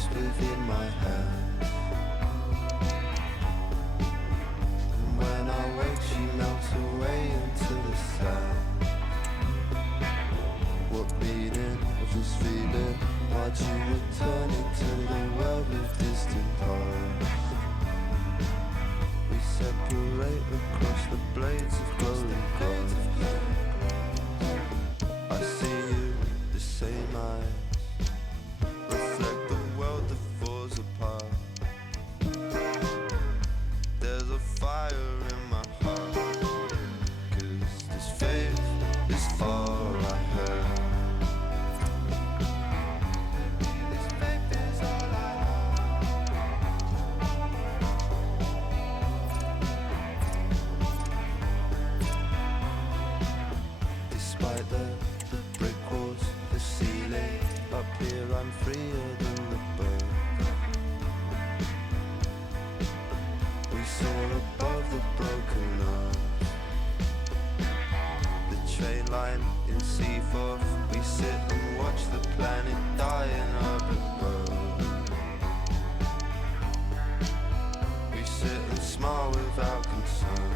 place within my hand. And when I wake, she melts away into the sand. What meaning of this feeling? Why'd you return into the world with distant hearts? We separate across the blades of glowing grass. I see you, the same eyes reflect the world that falls apart. There's a fire in my heart, 'cause this faith is all I have. This faith is all I have. Despite the brick walls, the ceiling, up here I'm freer than the bird. We soar above the broken earth. The train line in Seaforth, we sit and watch the planet die in urban growth. We sit and smile without concern.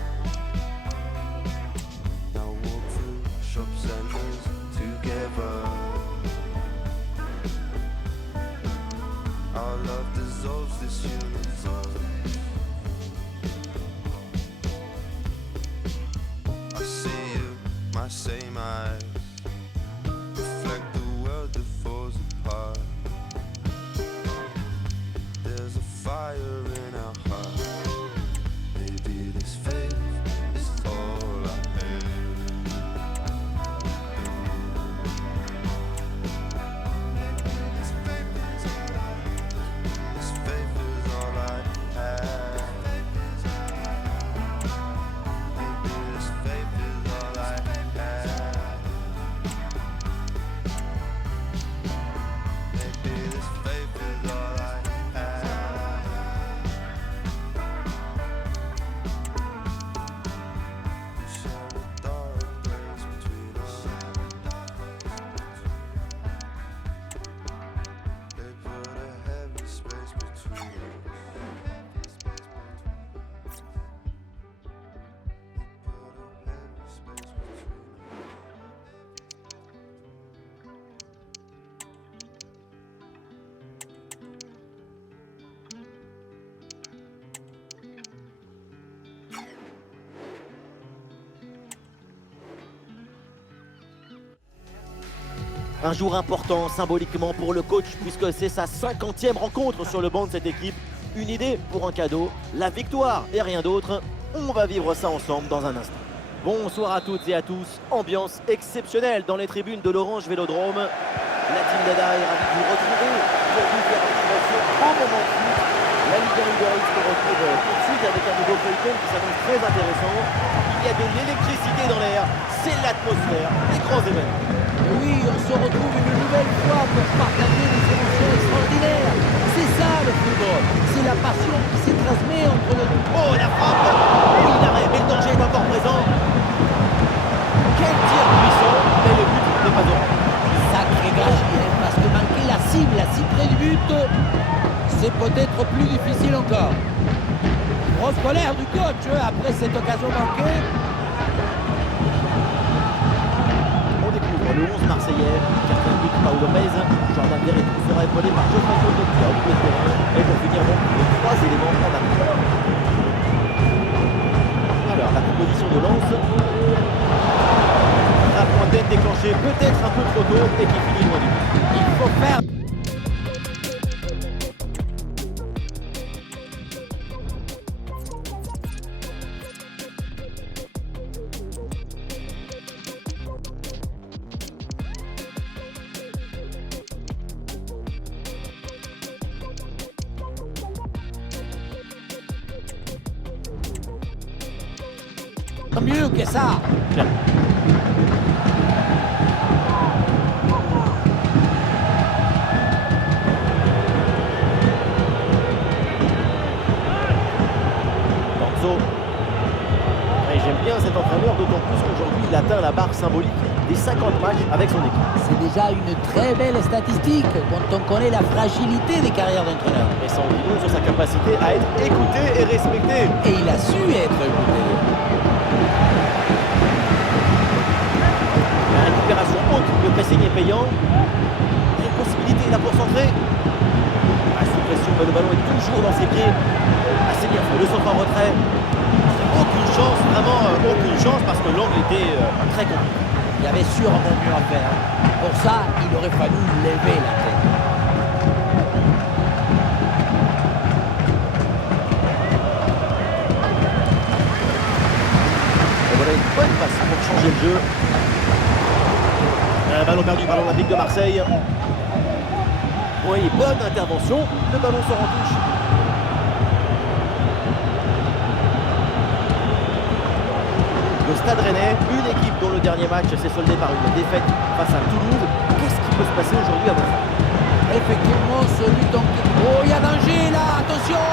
Now walk through shop centres together. Our love dissolves this universe. I see you, my same eyes reflect the world that falls apart. There's a fire in our heart. Maybe this faith is all I have. This faith is all I have. This faith is all I have. Maybe this faith is all I have. Maybe this faith is all I have. We share a dark place between us. They put a heavy space between us. Un jour important symboliquement pour le coach puisque c'est sa 50e rencontre sur le banc de cette équipe. Une idée pour un cadeau, la victoire et rien d'autre. On va vivre ça ensemble dans un instant. Bonsoir à toutes et à tous. Ambiance exceptionnelle dans les tribunes de l'Orange Vélodrome. La team Dada est ravie de vous retrouver pour vous faire vivre ce beau moment de foot. La Ligue 1 Uber Eats se retrouve tout de suite avec un nouveau feuilleton qui s'annonce très intéressant. Il y a de l'électricité dans l'air, c'est l'atmosphère des grands événements. Oui, on se retrouve une nouvelle fois pour partager des émotions extraordinaires. C'est ça le football, c'est la passion qui s'est transmise entre le... Oh la frappe! Oui, l'arrêt, mais le danger est encore présent. Quel tir puissant, mais le but n'est pas heureux. Sacré gâchis, hein, parce que manquer la cible à si près du but, c'est peut-être plus difficile encore. Grosse colère du coach après cette occasion manquée. On découvre le 11 marseillais, quatrième but Paul Lopez, Jordan Verretou sera épaulé par Geoffrey Cote qui a occupé le terrain. Et pour finir donc les trois éléments en arrière. Alors la proposition de Lens. Un point tête déclenché peut-être un peu trop tôt et qui finit loin du but. Il faut faire... mieux que ça. Tiens. Danzo. Et j'aime bien cet entraîneur, d'autant plus qu'aujourd'hui il atteint la barre symbolique des 50 matchs avec son équipe. C'est déjà une très belle statistique quand on connaît la fragilité des carrières d'entraîneurs. Et ça en dit long sur sa capacité à être écouté et respecté. Et il a su être écouté. La récupération haute, le pressing est payant. Il y a une possibilité là pour centrer. Sous pression, mais le ballon est toujours dans ses pieds. C'est bien fait, le centre en retrait. Aucune chance, vraiment aucune chance parce que l'angle était très compliqué. Il y avait sûrement mieux à faire. Pour ça, il aurait fallu lever la tête. Et voilà une bonne passe pour changer le jeu. Ballon perdu par l'Olympique de Marseille. Oui, bonne intervention. Le ballon sort en touche. Le Stade Rennais, une équipe dont le dernier match s'est soldé par une défaite face à Toulouse. Qu'est-ce qui peut se passer aujourd'hui à votre avis? Effectivement, celui dont... Oh, il y a danger là, attention!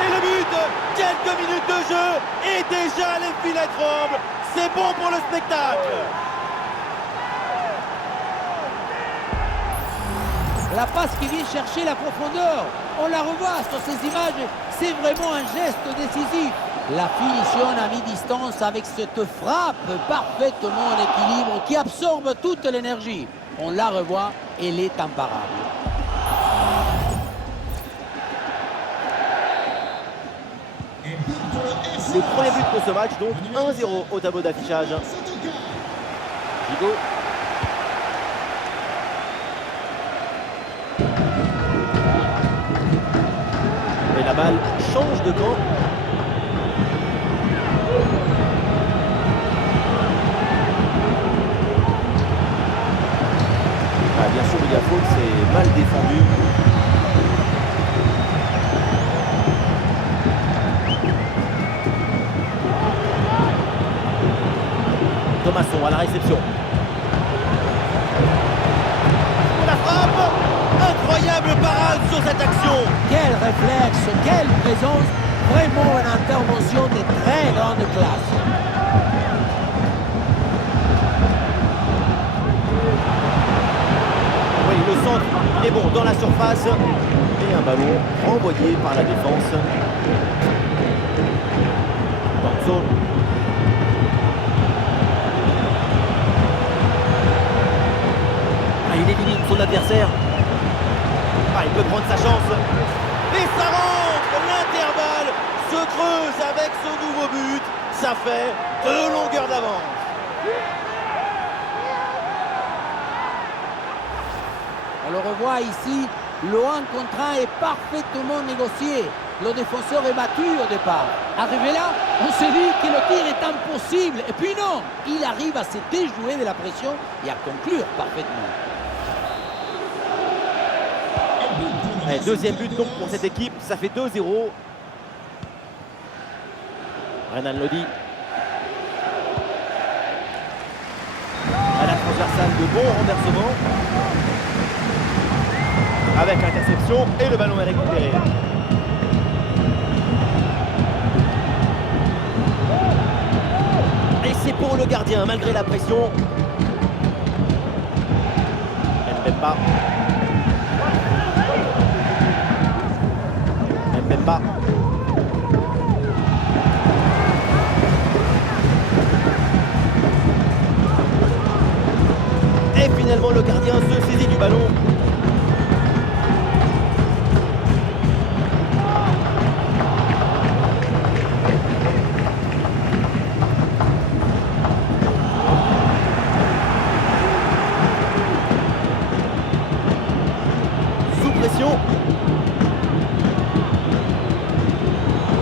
Et le but! Quelques minutes de jeu et déjà les filets tremblent. C'est bon pour le spectacle. La passe qui vient chercher la profondeur. On la revoit sur ces images. C'est vraiment un geste décisif. La finition à mi-distance avec cette frappe parfaitement en équilibre qui absorbe toute l'énergie. On la revoit, elle est imparable. Le premier but de ce match, donc 1-0 au tableau d'affichage. Gigot. Et la balle change de camp. Bien sûr, il y a faute, c'est mal défendu. Thomasson à la réception. La frappe! Incroyable parade sur cette action! Quel réflexe, quelle présence! Vraiment une intervention de très grande classe. Oui, le centre, il est bon dans la surface. Et un ballon renvoyé par la défense. Dans zone. Il élimine son adversaire. Il peut prendre sa chance. Et ça rentre! L'intervalle se creuse avec ce nouveau but. Ça fait 2 longueurs d'avance. On le revoit ici, le 1 contre 1 est parfaitement négocié. Le défenseur est battu au départ. Arrivé là, on se dit que le tir est impossible. Et puis non, il arrive à se déjouer de la pression et à conclure parfaitement. Et deuxième but donc pour cette équipe, ça fait 2-0. Renan Lodi. À la transversale, de bons renversements. Avec l'interception et le ballon est récupéré. Et c'est pour le gardien malgré la pression. Mbemba. Mbemba. Et finalement le gardien se saisit du ballon.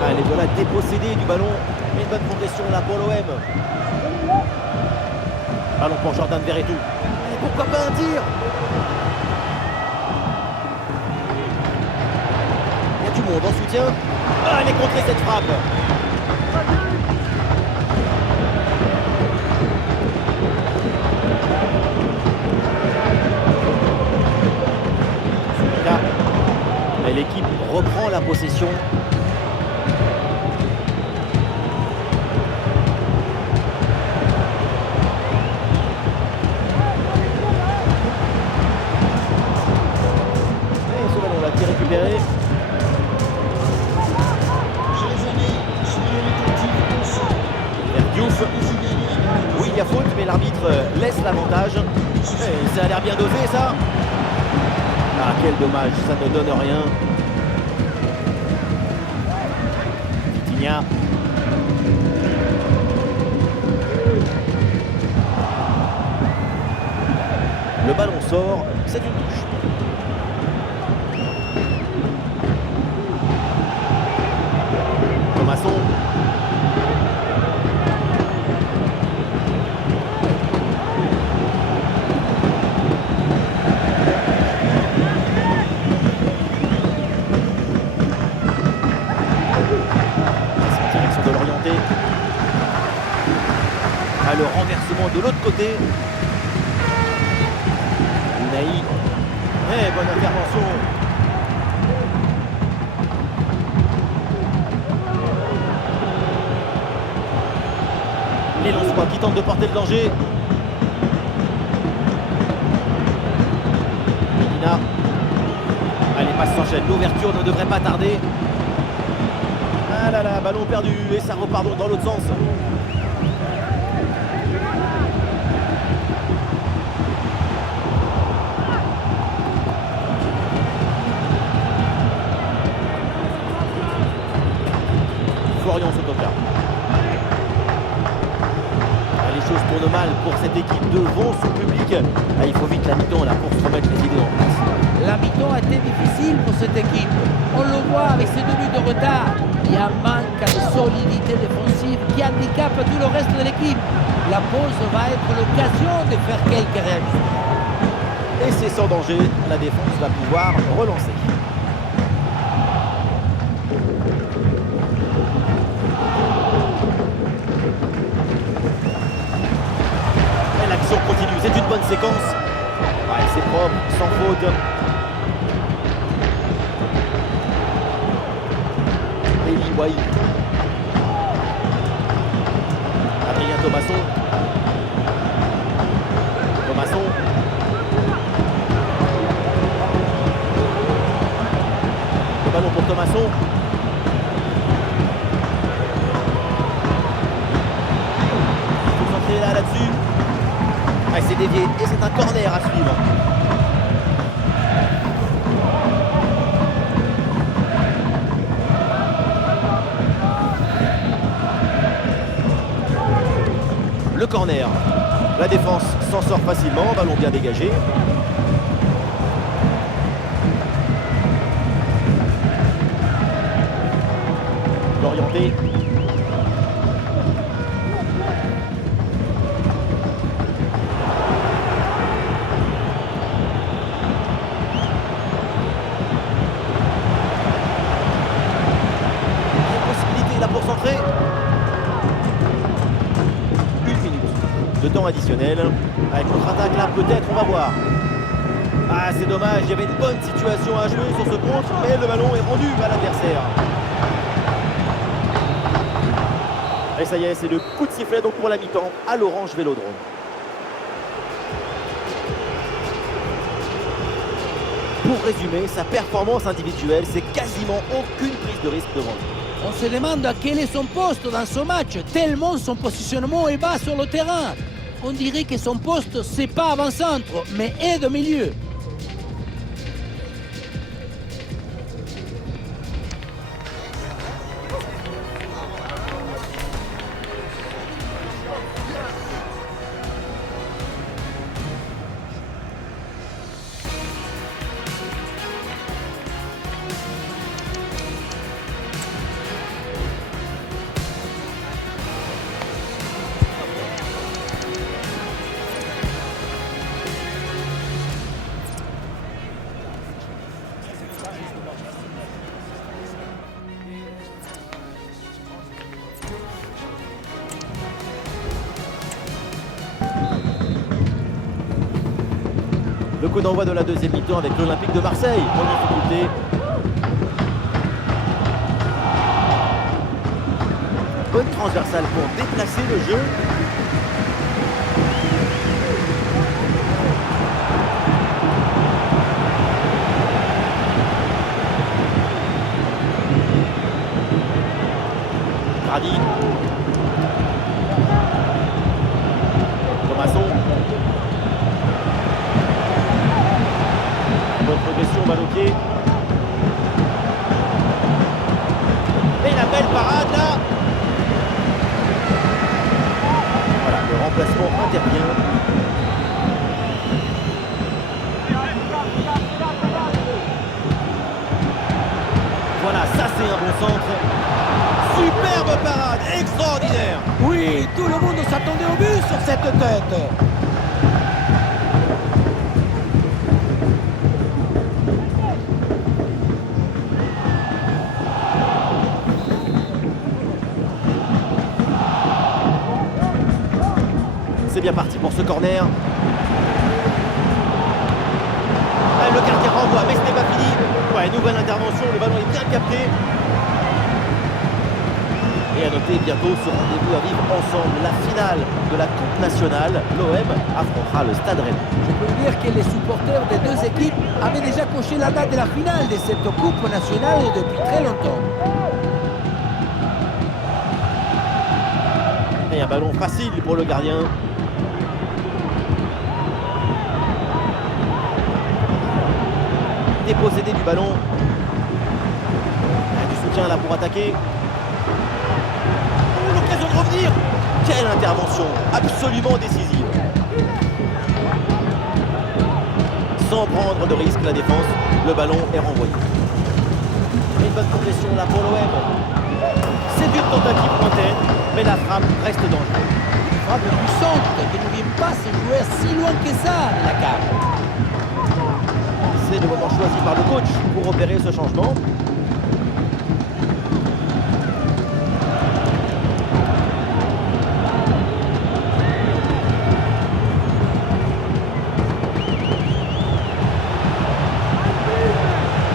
Allez, voilà, dépossédé du ballon. Une bonne progression là pour l'OM. Ballon pour Jordan Verretou. Et pourquoi pas un tir? Il y a du monde en soutien. Allez, contrer cette frappe. Et l'équipe reprend la possession. récupérer. Diouf. Oui, il y a faute, mais l'arbitre laisse l'avantage. Et ça a l'air bien dosé, ça. Ah, quel dommage, ça ne donne rien. Vitinha. Le ballon sort, c'est une touche. Thomasson. Direction de l'orienté. Ah, le renversement de l'autre côté. Unai. Bonne intervention. Les Lensois qui tentent de porter le danger. Medina. Allez, passe s'enchaîne. L'ouverture ne devrait pas tarder. Ah là là, ballon perdu et ça repart dans l'autre sens. Florian Sotoka. Les choses tournent mal pour cette équipe devant son public. Ah, il faut vite la mi-temps là pour se remettre les idées en place. La mi-temps a été difficile pour cette équipe. On le voit avec ses 2 buts de retard. Il y a un manque de solidité défensive qui handicape tout le reste de l'équipe. La pause va être l'occasion de faire quelques réactions. Et c'est sans danger, la défense va pouvoir relancer. Et l'action continue, c'est une bonne séquence. Ouais, c'est propre, sans faute. Eli Wahi. Adrien Thomasson. Thomasson. Le ballon pour Thomasson. Il faut s'entraîner là-dessus. Ah, c'est dévié et c'est un corner à suivre. Le corner. La défense s'en sort facilement, ballon bien dégagé. L'orienté. Possibilité là pour centrer. De temps additionnel. Avec contre-attaque là, peut-être, on va voir. Ah, c'est dommage, il y avait une bonne situation à jouer sur ce contre, mais le ballon est rendu à l'adversaire. Et ça y est, c'est le coup de sifflet donc pour la mi-temps à l'Orange Vélodrome. Pour résumer, sa performance individuelle, c'est quasiment aucune prise de risque devant lui. On se demande quel est son poste dans ce match, tellement son positionnement est bas sur le terrain. On dirait que son poste, c'est pas avant-centre, mais aide-milieu. Le coup d'envoi de la deuxième mi-temps avec l'Olympique de Marseille en difficulté. Bonne transversale pour déplacer le jeu. Bonne progression, balle au pied. Et la belle parade là. Voilà, le remplacement intervient. Voilà, ça c'est un bon centre. Superbe parade, extraordinaire. Oui, tout le monde s'attendait au but sur cette tête. C'est bien parti pour ce corner. Ah, le gardien renvoie, mais ce n'est pas fini. Ouais, nouvelle intervention, le ballon est bien capté. Et à noter bientôt ce rendez-vous à vivre ensemble, la finale de la Coupe nationale. L'OM affrontera le Stade Rennais. Je peux vous dire que les supporters des deux équipes avaient déjà coché la date de la finale de cette Coupe nationale depuis très longtemps. Et un ballon facile pour le gardien. Dépossédé du ballon. Du soutien là pour attaquer. Oh, l'occasion de revenir. Quelle intervention absolument décisive. Sans prendre de risque la défense, le ballon est renvoyé. Et une bonne progression là pour l'OM. C'est une tentative lointaine, mais la frappe reste dangereuse. Une frappe puissante qui ne vient pas se jouer si loin que ça de la cage. C'est le moment choisi par le coach pour opérer ce changement.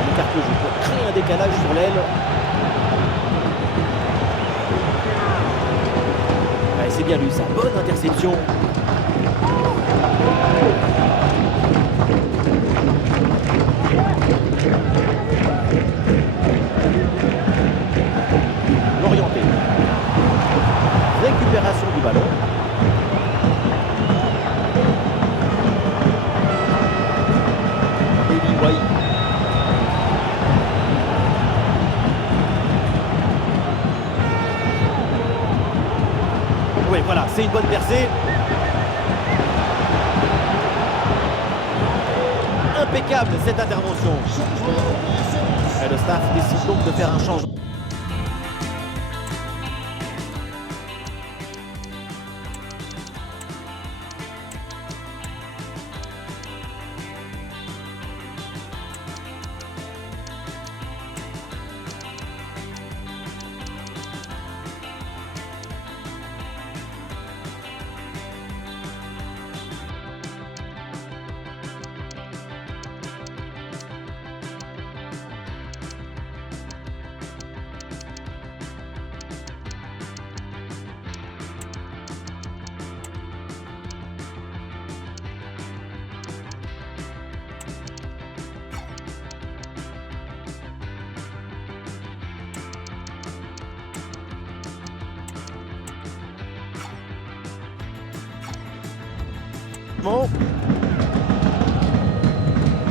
Il écarte le jeu pour créer un décalage sur l'aile. Ouais, c'est bien lui, sa bonne interception. L'orienté. Récupération du ballon. Eli Wahi. Oui, voilà, c'est une bonne percée. Impeccable cette intervention. Et le staff décide donc de faire un changement.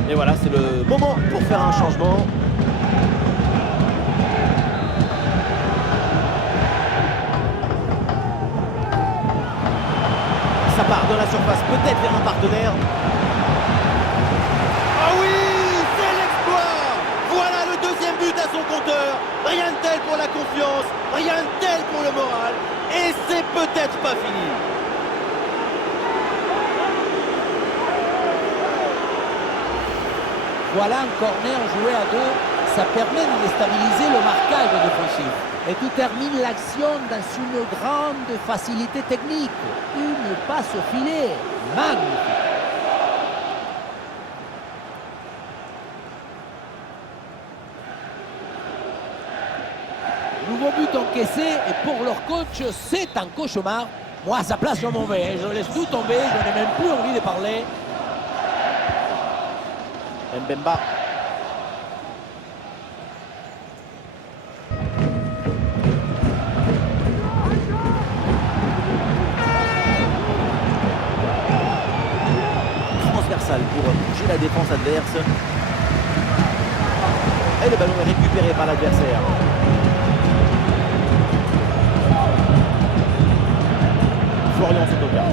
Et voilà, c'est le moment pour faire un changement. Ça part dans la surface, peut-être vers un partenaire. Ah oui, c'est l'exploit! Voilà le deuxième but à son compteur. Rien de tel pour la confiance, rien de tel pour le moral. Et c'est peut-être pas fini. Voilà un corner joué à deux, ça permet de déstabiliser le marquage défensif. Et tu termines l'action dans une grande facilité technique. Une passe au filet, magnifique. Nouveau but encaissé et pour leur coach, c'est un cauchemar. Moi, à sa place, je m'en vais. Je laisse tout tomber, je n'ai même plus envie de parler. Mbemba. Transversal pour bouger la défense adverse. Et le ballon est récupéré par l'adversaire. Florian Sotoka.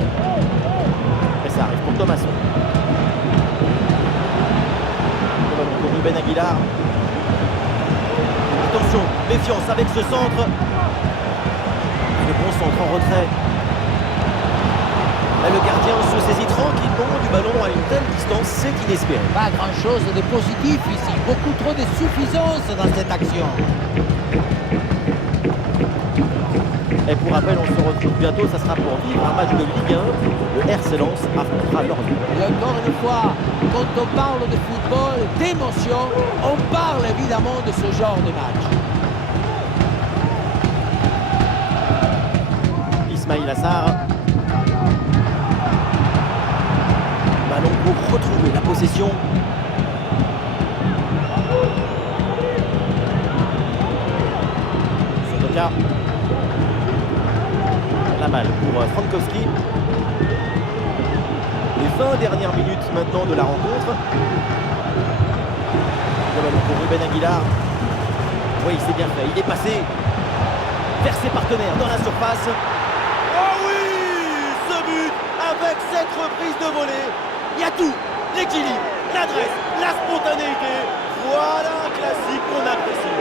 Et ça arrive pour Thomasson. Le ballon pour Ruben Aguilar. Attention, méfiance avec ce centre. Et le bon centre en retrait. Et le gardien se saisit tranquillement du ballon à une telle distance, c'est inespéré. Pas grand chose de positif ici, beaucoup trop de suffisance dans cette action. Et pour rappel, on se retrouve bientôt, ça sera pour vivre un match de Ligue 1. Le RC Lens affrontera Lorient. Et encore une fois, quand on parle de football, d'émotion, on parle évidemment de ce genre de match. Ismail Assar. Ballon pour retrouver la possession. Sotoka. La balle pour Frankowski. Les 20 dernières minutes maintenant de la rencontre. Le ballon pour Ruben Aguilar. Oui, c'est bien fait. Il est passé vers ses partenaires dans la surface. Oh oui, ce but avec cette reprise de volée. Il y a tout, l'équilibre, l'adresse, la spontanéité. Voilà un classique qu'on apprécie.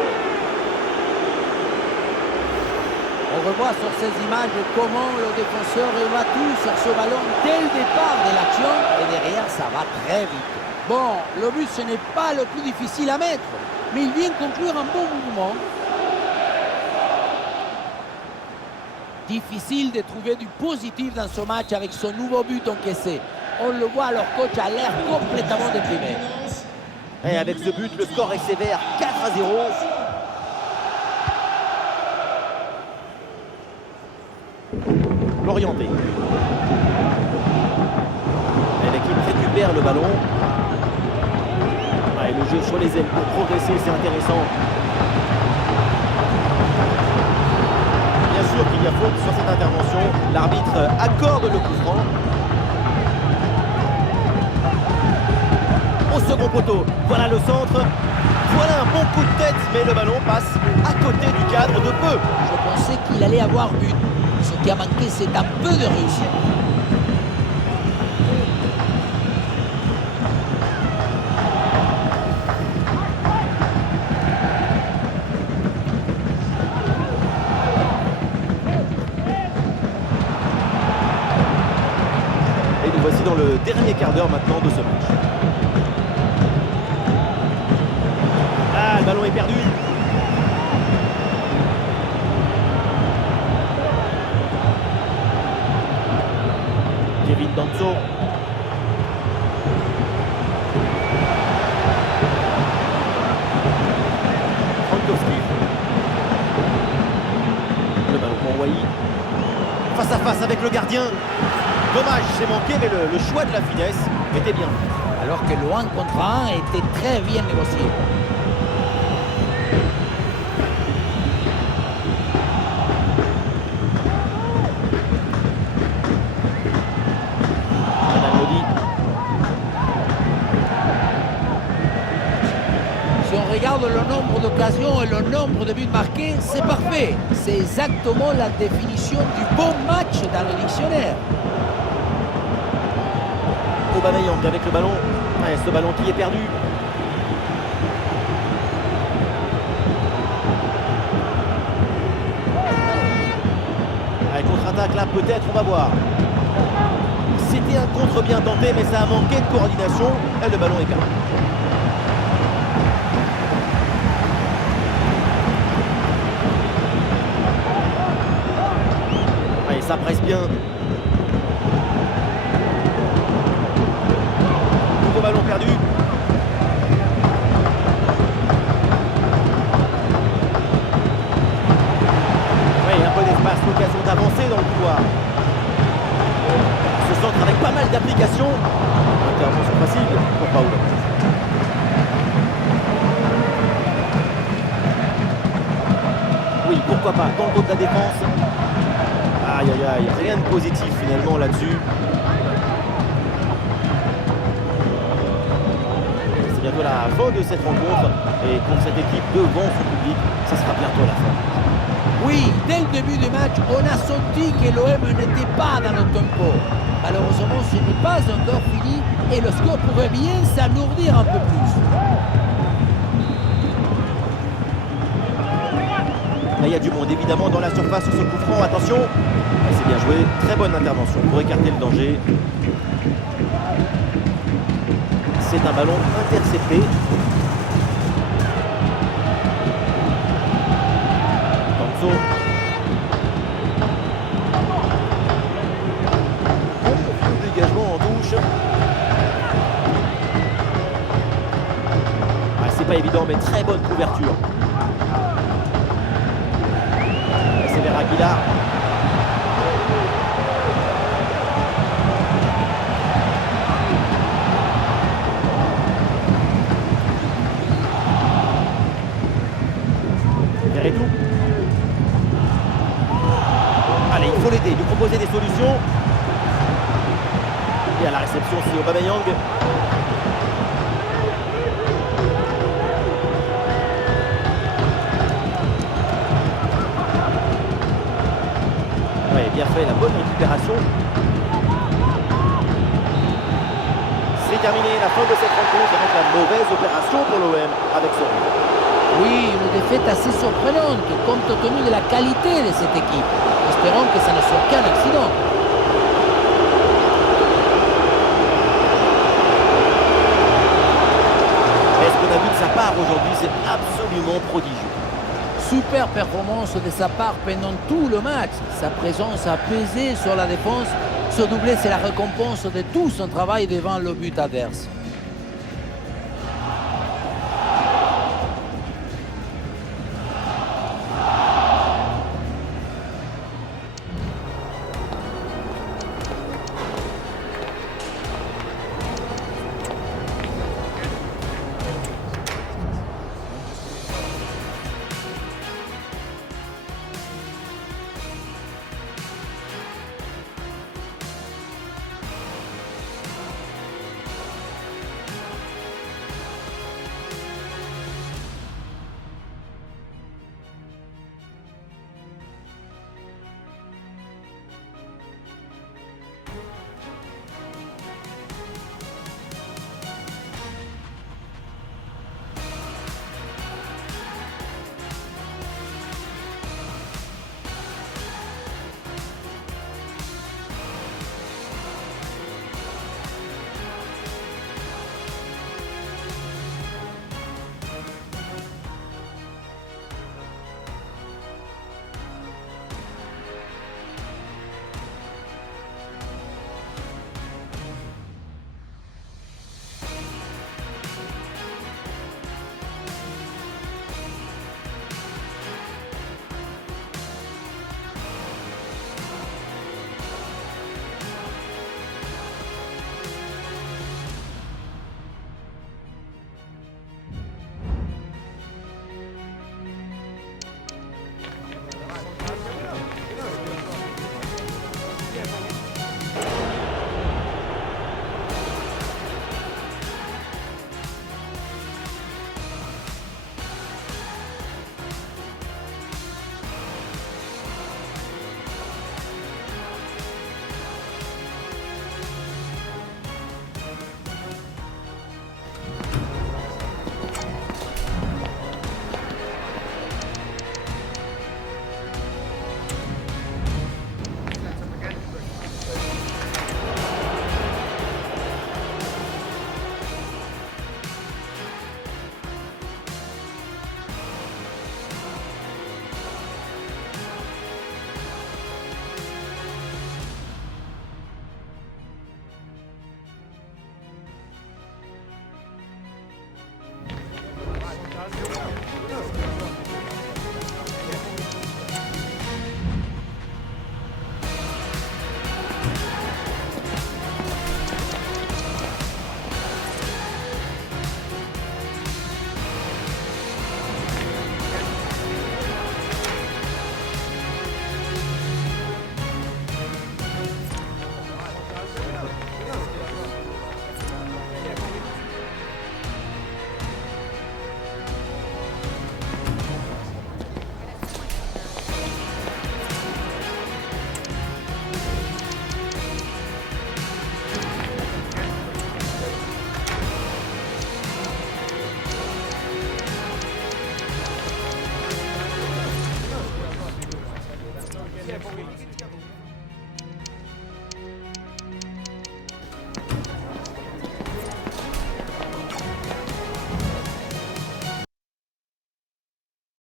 On revoit sur ces images comment le défenseur va tout sur ce ballon dès le départ de l'action et derrière ça va très vite. Bon, le but ce n'est pas le plus difficile à mettre, mais il vient conclure un bon mouvement. Difficile de trouver du positif dans ce match avec ce nouveau but encaissé. On le voit, leur coach a l'air complètement déprimé. Et avec ce but, le score est sévère, 4-0. L'orienté. Et l'équipe récupère le ballon. Et le jeu sur les ailes pour progresser, c'est intéressant. Bien sûr qu'il y a faute sur cette intervention. L'arbitre accorde le coup franc. Au second poteau, voilà le centre. Voilà un bon coup de tête, mais le ballon passe à côté du cadre de peu. Je pensais qu'il allait avoir but. Ce qui a manqué, c'est un peu de réussite. Et nous voici dans le dernier quart d'heure maintenant de ce match. Ah, le ballon est perdu. Kevin Danso. Frankowski. Le ballon pour Wai. Face à face avec le gardien. Dommage, c'est manqué, mais le choix de la finesse était bien. Alors que le 1 contre 1 était très bien négocié. Si on regarde le nombre d'occasions et le nombre de buts marqués, c'est parfait. C'est exactement la définition du bon match dans le dictionnaire. Aubameyang avec le ballon. Ouais, ce ballon qui est perdu. Allez, contre-attaque là, peut-être, on va voir. C'était un contre bien tenté, mais ça a manqué de coordination. Et le ballon est perdu. Allez, ça presse bien. Nouveau ballon perdu. Oui, un peu d'espace, l'occasion d'avancer dans le couloir. Ce centre avec pas mal d'applications. Intervention facile pour Paolo. Oui, pourquoi pas, dans le dos de la défense. Aïe aïe aïe, rien de positif finalement là-dessus. C'est bien bientôt la fin de cette rencontre. Et pour cette équipe devant son public, ça sera bientôt la fin. Oui, dès le début du match, on a senti que l'OM n'était pas dans le tempo. Malheureusement, ce n'est pas encore fini et le score pourrait bien s'alourdir un peu plus. Là, il y a du monde évidemment dans la surface sur ce coup franc. Attention, c'est bien joué. Très bonne intervention pour écarter le danger. C'est un ballon intercepté. Danso. Bon dégagement en touche. C'est pas évident, mais très bonne couverture. C'est vers Aguilar. Verretou. Allez, il faut l'aider, lui proposer des solutions. Et à la réception, c'est Aubameyang. Ouais, bien fait, la bonne récupération. C'est terminé, la fin de cette rencontre, avec la mauvaise opération pour l'OM avec ce but. Oui, une défaite assez surprenante compte tenu de la qualité de cette équipe. Espérons que ça ne soit qu'un accident. Et ce qu'on a vu de sa part aujourd'hui, c'est absolument prodigieux. Super performance de sa part pendant tout le match. Sa présence a pesé sur la défense. Ce doublé, c'est la récompense de tout son travail devant le but adverse.